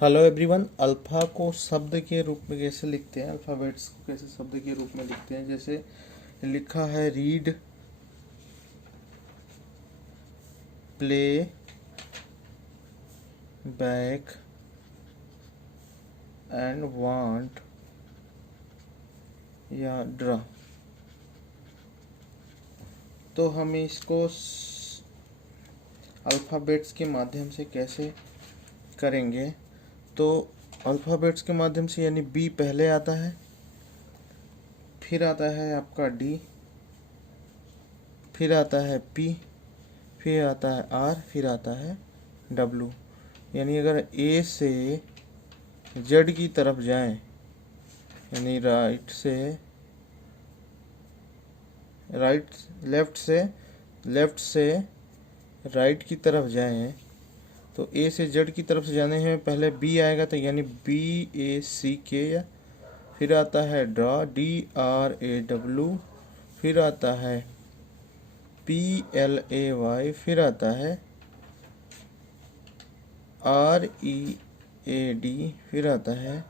Hello everyone. Alpha को शब्द के रूप में कैसे लिखते हैं, अल्फ़ाबेट्स को कैसे शब्द के रूप में लिखते हैं। जैसे लिखा है read, play, back and want या ड्रा। तो हम इसको अल्फ़ाबेट्स के माध्यम से कैसे करेंगे। तो अल्फ़ाबेट्स के माध्यम से यानी बी पहले आता है, फिर आता है आपका डी, फिर आता है पी, फिर आता है आर, फिर आता है डब्लू। यानी अगर ए से जेड की तरफ जाएं, यानी लेफ्ट से राइट की तरफ जाएं, तो ए से जेड की तरफ से जाने हैं पहले बी आएगा, तो यानी बी ए सी के, या फिर आता है draw, D R A W, फिर आता है पी एल ए वाई, फिर आता है आर ई ए डी, फिर आता है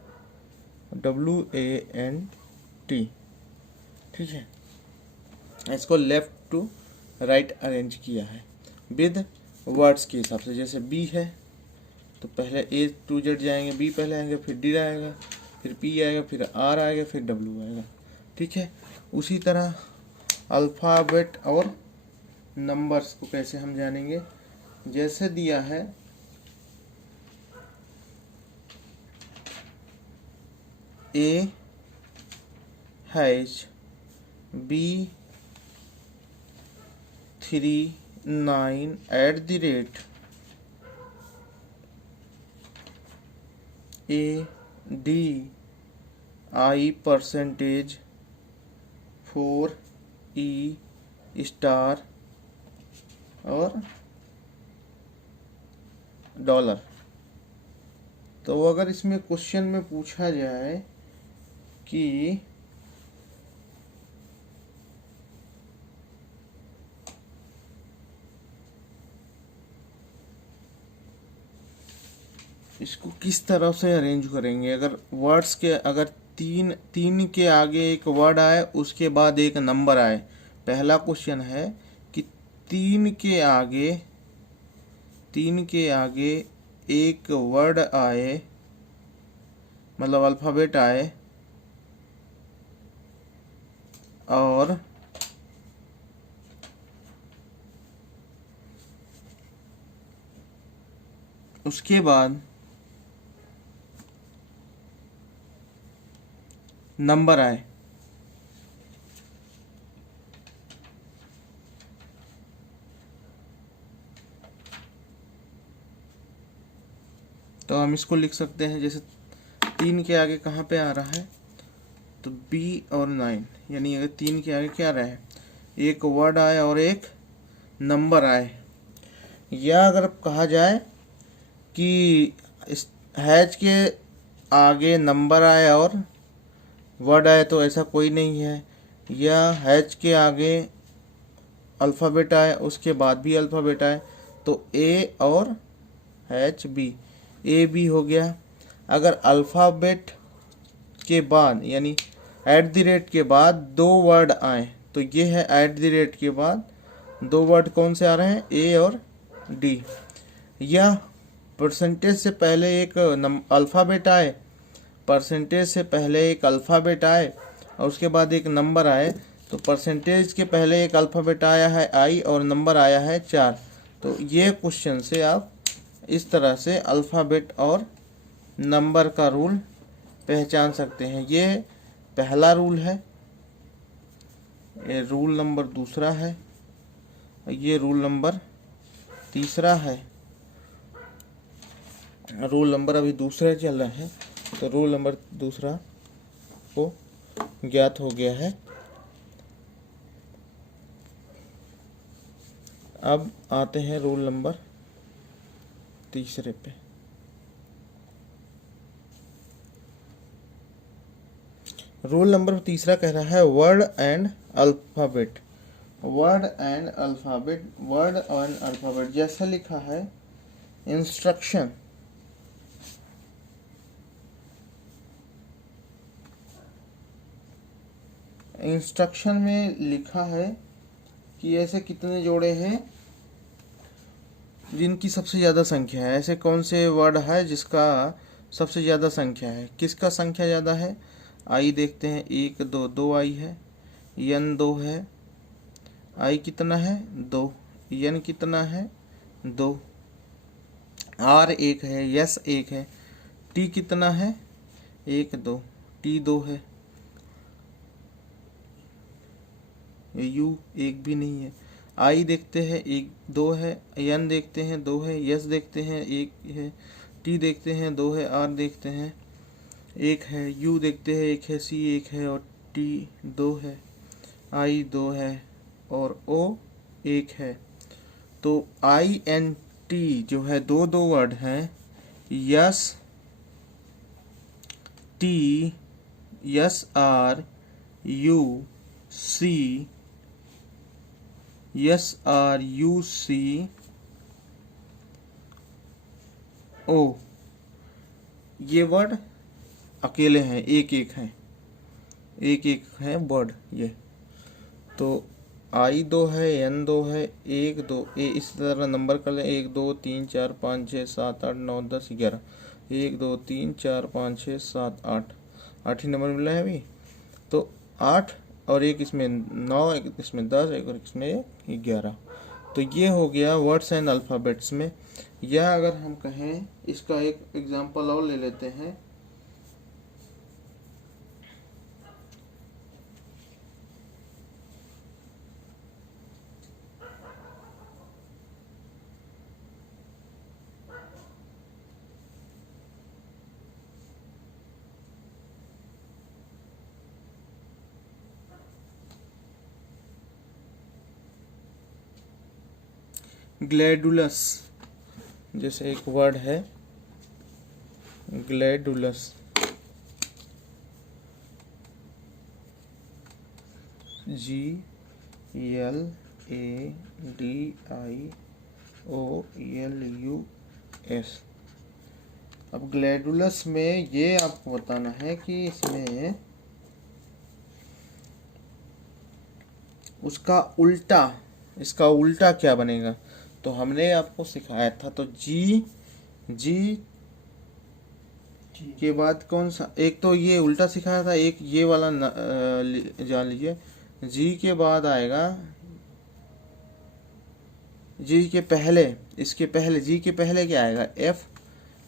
डब्लू ए एन टी। ठीक है, इसको लेफ्ट टू राइट अरेंज किया है विद वर्ड्स के हिसाब से। जैसे बी है तो पहले ए टू जेड जाएंगे, बी पहले आएंगे, फिर डी आएगा, फिर पी आएगा, फिर आर आएगा, फिर डब्लू आएगा। ठीक है, उसी तरह अल्फ़ाबेट और नंबर्स को कैसे हम जानेंगे। जैसे दिया है A has B 39 at the rate A D I percentage 4 E star और डॉलर। तो अगर इसमें क्वेश्चन में पूछा जाए कि इसको किस तरह से अरेंज करेंगे, अगर वर्ड्स के अगर तीन के आगे एक वर्ड आए, उसके बाद एक नंबर आए। पहला क्वेश्चन है कि तीन के आगे एक वर्ड आए, मतलब अल्फ़ाबेट आए, और उसके बाद नंबर आए। तो हम इसको लिख सकते हैं, जैसे तीन के आगे कहाँ पे आ रहा है, तो बी और 9, यानी अगर तीन के आगे क्या रहा है, एक वर्ड आए और एक नंबर आए। या अगर कहा जाए कि इस हैज के आगे नंबर आए और वर्ड आए, तो ऐसा कोई नहीं है। या हैज के आगे अल्फ़ाबेट आए, उसके बाद भी अल्फ़ाबेट आए, तो ए और हैच बी, ए बी हो गया। अगर अल्फ़ाबेट के बाद यानी एट द रेट के बाद दो वर्ड आए, तो ये है एट द रेट के बाद दो वर्ड कौन से आ रहे हैं, ए और डी। या परसेंटेज से पहले एक अल्फ़ाबेट आए, परसेंटेज से पहले एक अल्फ़ाबेट आए और उसके बाद एक नंबर आए, तो परसेंटेज के पहले एक अल्फ़ाबेट आया है आई और नंबर आया है 4। तो ये क्वेश्चन से आप इस तरह से अल्फ़ाबेट और नंबर का रूल पहचान सकते हैं। ये पहला रूल है, ये रूल नंबर दूसरा है, ये रूल नंबर तीसरा है। रूल नंबर अभी दूसरा चल रहा है, तो रूल नंबर दूसरा को ज्ञात हो गया है। अब आते हैं रूल नंबर तीसरे पे। रूल नंबर तीसरा कह रहा है word and alphabet. Word and alphabet जैसा लिखा है इंस्ट्रक्शन इंस्ट्रक्शन में लिखा है कि ऐसे कितने जोड़े हैं जिनकी सबसे ज़्यादा संख्या है। ऐसे कौन से वर्ड है जिसका सबसे ज़्यादा संख्या है, किसका संख्या ज़्यादा है। आई देखते हैं, 1 2 2 आई है, यन 2 है, आई कितना है 2, यन कितना है 2, आर 1 है, यस 1 है, टी कितना है 1 2, टी 2 है, यू 1 भी नहीं है। आई देखते हैं 1 2 है, एन देखते हैं 2 है, यस देखते हैं 1 है, टी देखते हैं 2 है, आर देखते हैं 1 है, यू देखते हैं 1 है, सी 1 है और टी 2 है, आई 2 है और ओ 1 है। तो आई एन टी जो है दो दो वर्ड हैं। S T, S R, U C, S R U C O, ये वर्ड अकेले हैं, एक एक हैं, एक एक है वर्ड ये। तो आई 2 है, एन 2 है, 1 2 इस तरह नंबर कर लें, 1 2 3 4 5 6 7 8 9 10 11, 1 2 3 4 5 6 7 8, 8 ही नंबर मिला है अभी। तो 8 और एक इसमें 9, एक इसमें 10, एक और इसमें 11। तो ये हो गया वर्ड्स एंड अल्फ़ाबेट्स में। या अगर हम कहें, इसका एक एग्जांपल और ले लेते हैं। ग्लैडुलस जैसे एक वर्ड है, ग्लैडुलस, GLADIOLUS। अब ग्लैडुलस में ये आपको बताना है कि इसमें उसका उल्टा, इसका उल्टा क्या बनेगा। तो हमने आपको सिखाया था। तो जी के बाद कौन सा, एक तो ये उल्टा सिखाया था, एक ये वाला जान लीजिए। जी के बाद आएगा, जी के पहले, इसके पहले, जी के पहले क्या आएगा एफ,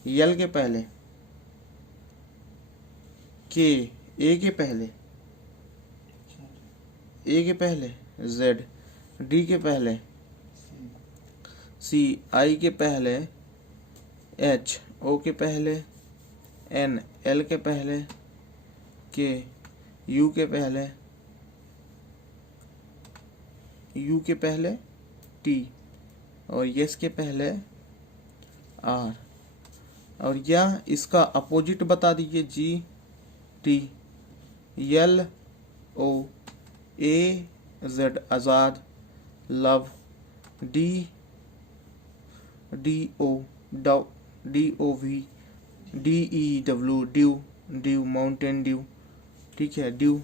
यल के पहले के, ए के पहले, ए के पहले जेड, डी के पहले सी, आई के पहले एच, ओ के पहले एन, एल के पहले के, यू के पहले, यू के पहले टी और यस के पहले आर। और या इसका अपोजिट बता दीजिए, G T, L O, A Z आज़ाद, love, D D O dove, D O V, D E W dew, dew Mountain Dew, ठीक है dew,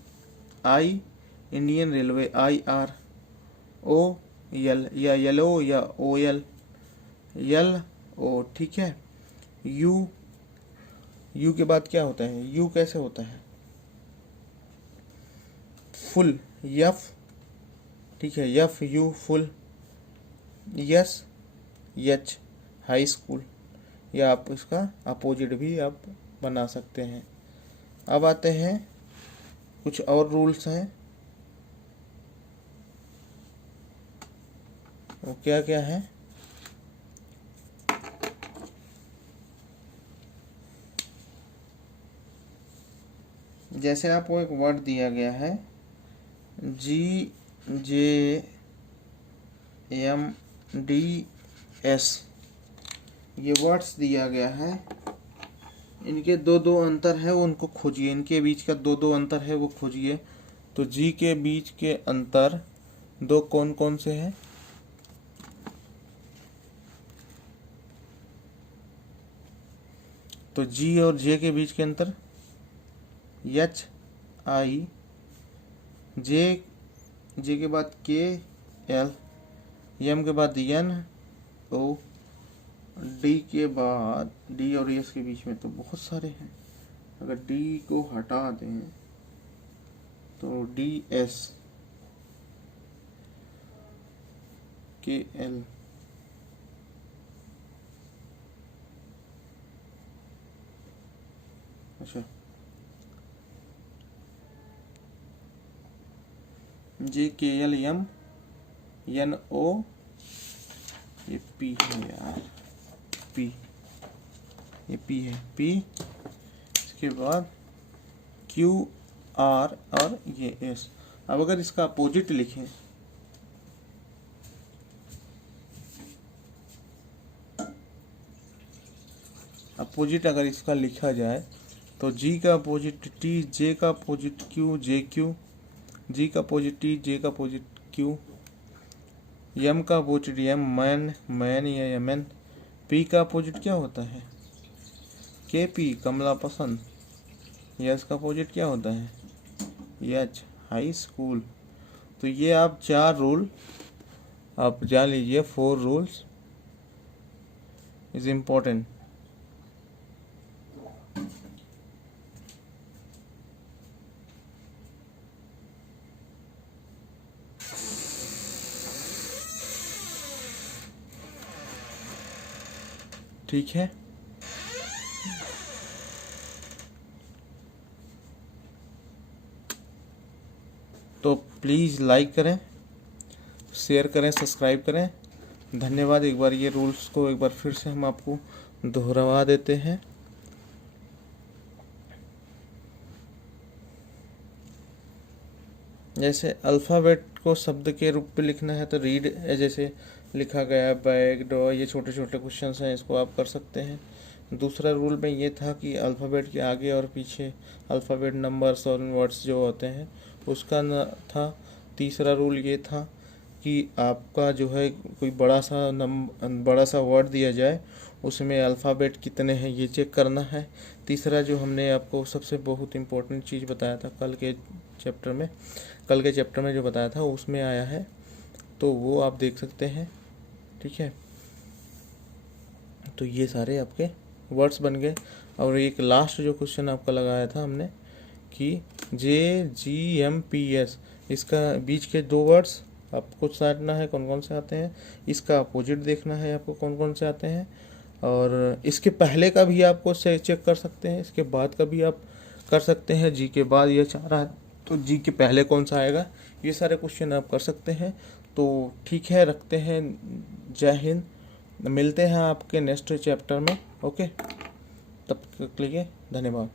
I Indian Railway, I R, O L या yellow या ओ यल, यल ओ, ठीक है। You, you के बाद क्या होता है, यू कैसे होता है फुल, यफ, ठीक है यफ यू फुल, यस यच हाई स्कूल। या आप इसका अपोजिट भी आप बना सकते हैं। अब आते हैं कुछ और रूल्स हैं, वो क्या क्या है। जैसे आपको एक वर्ड दिया गया है, GJMDS, ये वर्ड्स दिया गया है। इनके दो दो अंतर है, उनको खोजिए, इनके बीच का दो दो अंतर है वो खोजिए। तो जी के बीच के अंतर दो कौन कौन से हैं, तो जी और जे के बीच के अंतर, एच आई जे के बाद के एल, एम के बाद एन ओ, डी के बाद डी और एस के बीच में तो बहुत सारे हैं। अगर डी को हटा दें तो डी एस के एल, अच्छा जे के एल एम एन ओ, ये पी है यार, पी, ये पी है, पी, इसके बाद क्यू आर और ये एस। अब अगर इसका अपोजिट लिखें, अपोजिट अगर इसका लिखा जाए तो जी का अपोजिट टी, जे का अपोजिट क्यू, जे क्यू, जी का अपोजिट टी, जे का अपोजिट क्यू, एम का अपोजिट एम, मैन, मैन या एमएन, पी का अपोजिट क्या होता है, के पी, कमला पसंद, यस का अपोजिट क्या होता है, एच, हाई स्कूल। तो ये आप 4 रूल आप जान लीजिए, 4 रूल्स इज इम्पोर्टेंट। ठीक है, तो प्लीज़ लाइक करें, शेयर करें, सब्सक्राइब करें। धन्यवाद। एक बार ये रूल्स को एक बार फिर से हम आपको दोहरावा देते हैं। जैसे अल्फ़ाबेट को शब्द के रूप में लिखना है तो रीड, जैसे लिखा गया बैग, डॉ, ये छोटे छोटे क्वेश्चंस हैं, इसको आप कर सकते हैं। दूसरा रूल में ये था कि अल्फ़ाबेट के आगे और पीछे अल्फ़ाबेट, नंबर्स और वर्ड्स जो होते हैं उसका न था। तीसरा रूल ये था कि आपका जो है कोई बड़ा सा वर्ड दिया जाए, उसमें अल्फ़ाबेट कितने हैं ये चेक करना है। तीसरा जो हमने आपको सबसे बहुत इम्पोर्टेंट चीज़ बताया था कल के चैप्टर में जो बताया था उसमें आया है, तो वो आप देख सकते हैं। ठीक है, तो ये सारे आपके वर्ड्स बन गए। और एक लास्ट जो क्वेश्चन आपका लगाया था हमने कि JGMPS, इसका बीच के 2 वर्ड्स आपको साधना है कौन कौन से आते हैं, इसका अपोजिट देखना है आपको कौन कौन से आते हैं, और इसके पहले का भी आपको चेक कर सकते हैं, इसके बाद का भी आप कर सकते हैं। जी के बाद ये 4 है तो जी के पहले कौन सा आएगा, ये सारे क्वेश्चन आप कर सकते हैं। तो ठीक है, रखते हैं। जय हिंद, मिलते हैं आपके नेक्स्ट चैप्टर में। ओके, तब तक के लिए धन्यवाद।